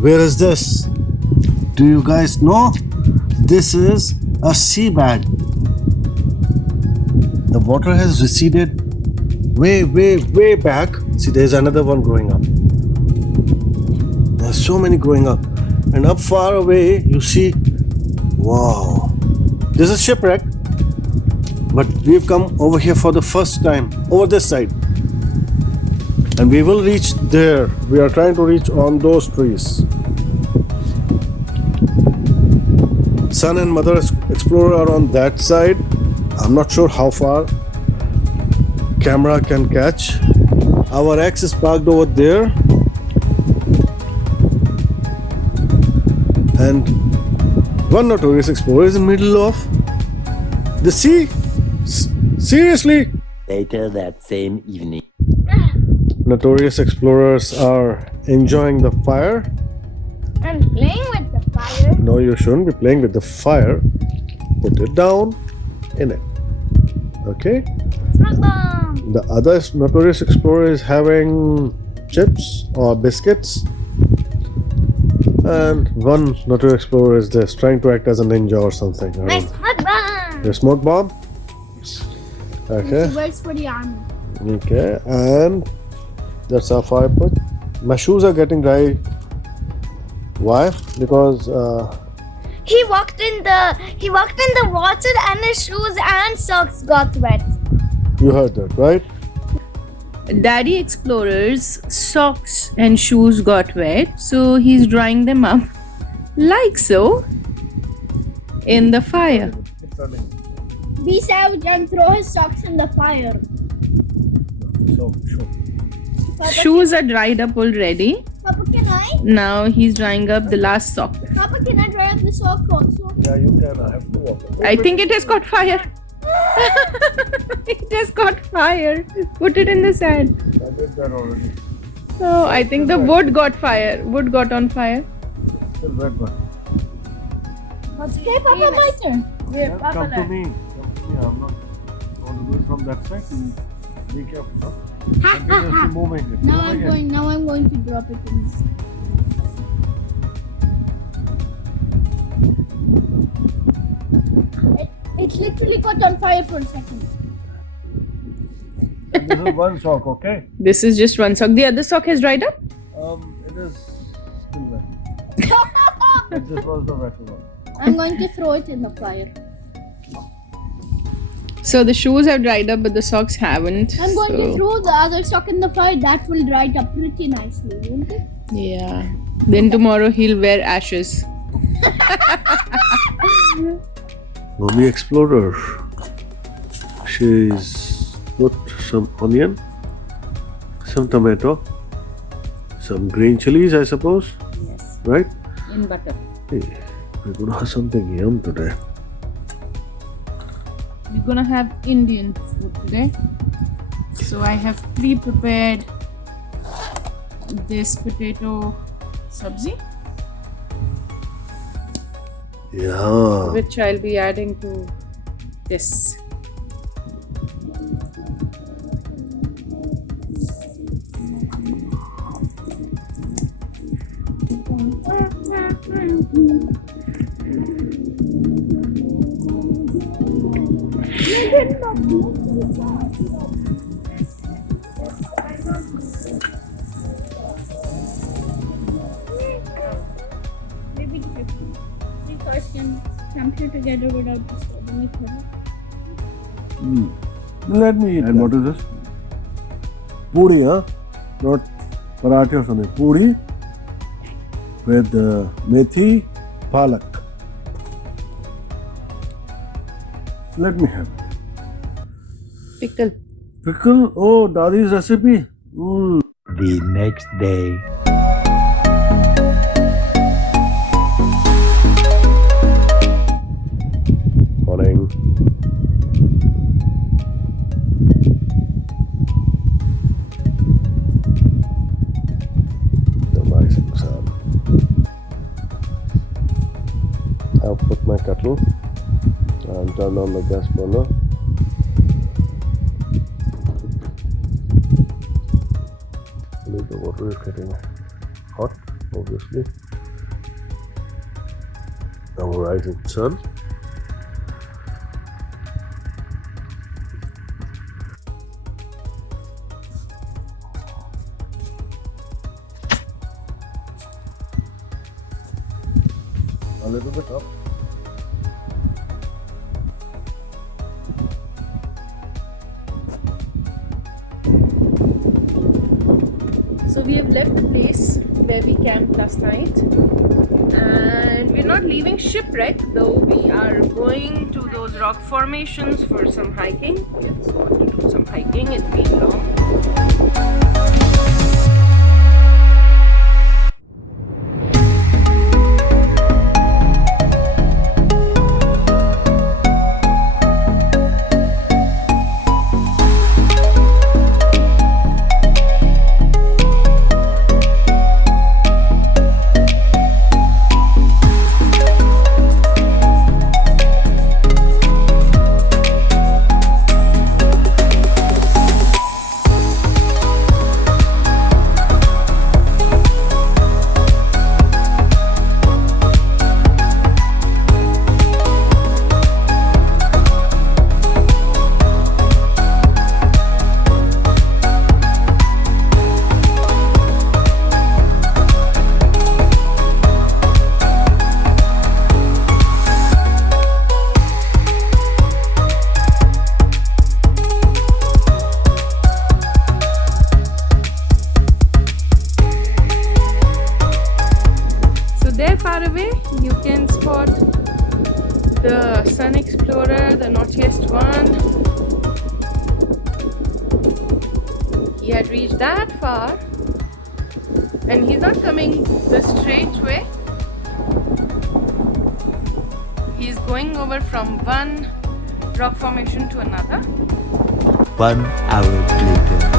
Where is this? Do you guys know? This is a sea bag. The water has receded way back. See, there's another one growing up. There's so many growing up. And up far away, you see, wow. This is shipwreck. But we've come over here for the first time, over this side. And we will reach there. We are trying to reach on those trees. Son and mother explorer are on that side. I'm not sure how far camera can catch. Our X is parked over there. And one notorious explorer is in the middle of the sea. Seriously? Later that same evening. Notorious explorers are enjoying the fire. I'm playing with the fire. No, you shouldn't be playing with the fire. Put it down in it. Okay? The other notorious explorer is having chips or biscuits. And one notorious explorer is this, trying to act as a ninja or something. My smoke bomb. Your smoke bomb? Okay. It works for the army. Okay, and that's our fire put. My shoes are getting dry. Why? Because He walked in the water and his shoes and socks got wet. you heard that, right? Daddy Explorer's socks and shoes got wet, so he's drying them up like so in the fire. Be savage and throw his socks in the fire. So, sure. Shoes are dried up already. Papa, can I? Now he's drying up the last sock. Papa, can I dry up the sock also? Yeah, you can. I have two of them. I think it has caught fire. It has caught fire. Put it in the sand. I did that already. Oh, I think the wood got fire. Wood got on fire. Still wet, but Okay, Papa, my turn. yeah, come to me. Come to me. I'm not going to do it from that side. Be careful, huh? Continuously moving it. Now I'm going to drop it in. It literally got on fire for a second. And this is one sock, okay? This is just one sock. The other sock has dried up. It is still wet. But this was the wetter one. I'm going to throw it in the fire. So the shoes have dried up, but the socks haven't. I'm going to so- throw the other sock in the fire. That will dry it up pretty nicely, won't it? Yeah. Then tomorrow he'll wear ashes. Mommy Explorer. She's put some onion, some tomato, some green chilies, I suppose. Yes. Right? In butter. Hey, we're gonna have something yum today. We're gonna have Indian food today. So I have pre-prepared this potato sabzi, Yeah. which I'll be adding to this. Maybe we first can come here together without disturbing each other. Let me eat. And what is this? Puri, huh? Not parathe or something. Puri with methi palak. Let me have it. Pickle. Pickle? Oh, Dadi's recipe. The next day. Morning. I've put my kettle and turn on the gas burner. The water is getting hot, obviously. Our rising sun. A little bit up. So we have left the place where we camped last night, and we're not leaving Shipwreck, though we are going to those rock formations for some hiking. We just want to do some hiking. It's been long. There far away you can spot the Sun Explorer, the naughtiest one. He had reached that far and he's not coming the straight way. He's going over from one rock formation to another. 1 hour later.